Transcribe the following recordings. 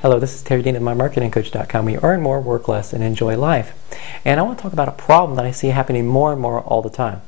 Hello, this is Terry Dean of MyMarketingCoach.com. We earn more, work less, and enjoy life. And I want to talk about a problem that I see happening more and more all the time.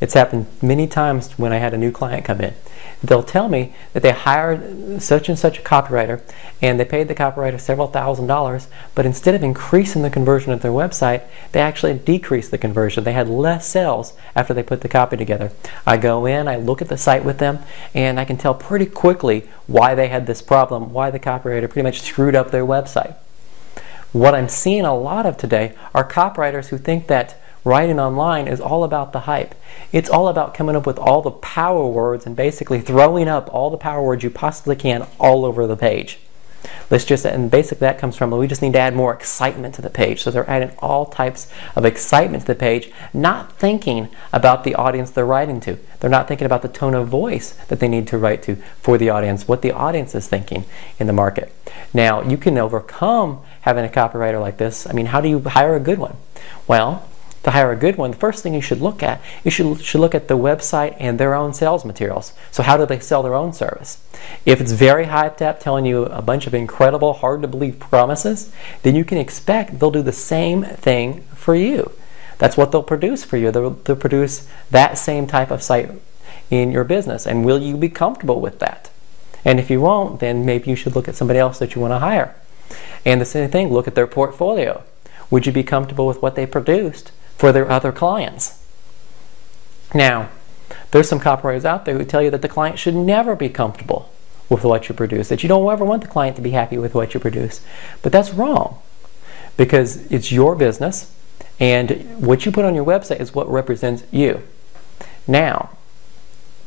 It's happened many times when I had a new client come in. They'll tell me that they hired such and such a copywriter and they paid the copywriter several $1,000s, but instead of increasing the conversion of their website, they actually decreased the conversion. They had less sales after they put the copy together. I go in, I look at the site with them, and I can tell pretty quickly why they had this problem, why the copywriter pretty much screwed up their website. What I'm seeing a lot of today are copywriters who think that writing online is all about the hype. It's all about coming up with all the power words and basically throwing up all the power words you possibly can all over the page. And basically that comes from, we just need to add more excitement to the page. So they're adding all types of excitement to the page, not thinking about the audience they're writing to. They're not thinking about the tone of voice that they need to write to for the audience, what the audience is thinking in the market. Now, you can overcome having a copywriter like this. I mean, how do you hire a good one? Well, to hire a good one, the first thing you should look at, you should look at the website and their own sales materials. So how do they sell their own service? If it's very hyped up, telling you a bunch of incredible, hard-to-believe promises, then you can expect they'll do the same thing for you. That's what they'll produce for you. They'll produce that same type of site in your business. And will you be comfortable with that? And if you won't, then maybe you should look at somebody else that you want to hire. And the same thing, look at their portfolio. Would you be comfortable with what they produced for their other clients? Now, there's some copywriters out there who tell you that the client should never be comfortable with what you produce, that you don't ever want the client to be happy with what you produce. But that's wrong, because it's your business, and what you put on your website is what represents you. Now,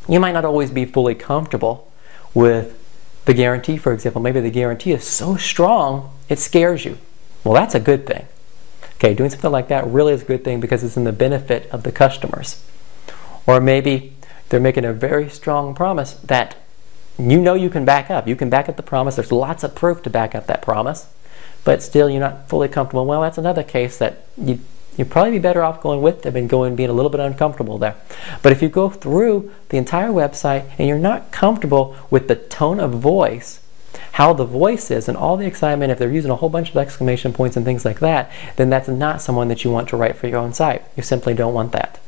you might not always be fully comfortable with the guarantee, for example. Maybe the guarantee is so strong it scares you. Well, that's a good thing. Okay, doing something like that really is a good thing because it's in the benefit of the customers. Or maybe they're making a very strong promise that you know you can back up. You can back up the promise. There's lots of proof to back up that promise, but still you're not fully comfortable. Well, that's another case that you'd probably be better off going with them and being a little bit uncomfortable there. But if you go through the entire website and you're not comfortable with the tone of voice, how the voice is, and all the excitement, if they're using a whole bunch of exclamation points and things like that, then that's not someone that you want to write for your own site. You simply don't want that.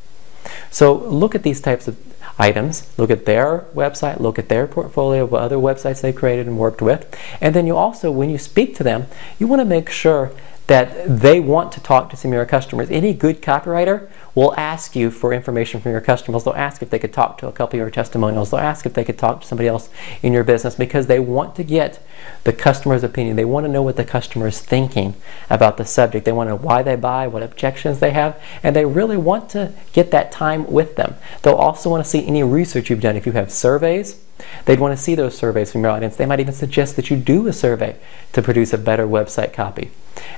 So look at these types of items, look at their website, look at their portfolio of other websites they've created and worked with, and then you also, when you speak to them, you want to make sure that they want to talk to some of your customers. Any good copywriter will ask you for information from your customers. They'll ask if they could talk to a couple of your testimonials. They'll ask if they could talk to somebody else in your business because they want to get the customer's opinion. They want to know what the customer is thinking about the subject. They want to know why they buy, what objections they have, and they really want to get that time with them. They'll also want to see any research you've done. If you have surveys, they'd want to see those surveys from your audience. They might even suggest that you do a survey to produce a better website copy.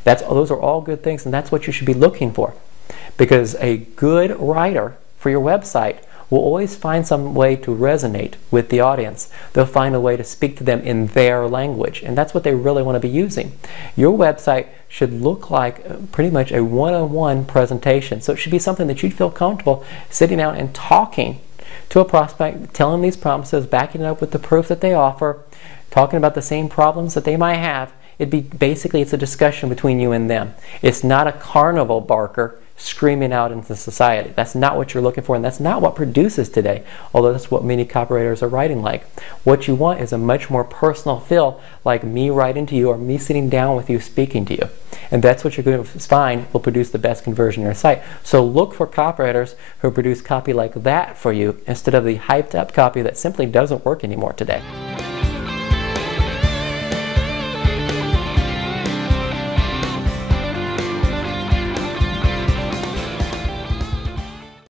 Those are all good things, and that's what you should be looking for. Because a good writer for your website will always find some way to resonate with the audience. They'll find a way to speak to them in their language, and that's what they really want to be using. Your website should look like pretty much a one-on-one presentation. So it should be something that you'd feel comfortable sitting down and talking to a prospect, telling these promises, backing it up with the proof that they offer, talking about the same problems that they might have. It's a discussion between you and them. It's not a carnival barker screaming out into society. That's not what you're looking for, and that's not what produces today, although that's what many copywriters are writing like. What you want is a much more personal feel, like me writing to you or me sitting down with you speaking to you. And that's what you're going to find will produce the best conversion on your site. So look for copywriters who produce copy like that for you instead of the hyped up copy that simply doesn't work anymore today.